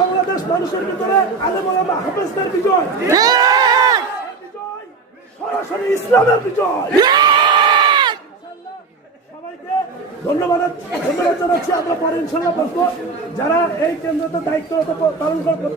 বাংলাদেশ মানুষের ভিতরে আলেম ওলামা হাফেজদের বিজয়, সরাসরি ইসলামের বিজয়। সবাইকে ধন্যবাদ জানাচ্ছি। আমরা পরে ইনশাল্লাহ বসবো। যারা এই কেন্দ্রতে দায়িত্ব পালন করবে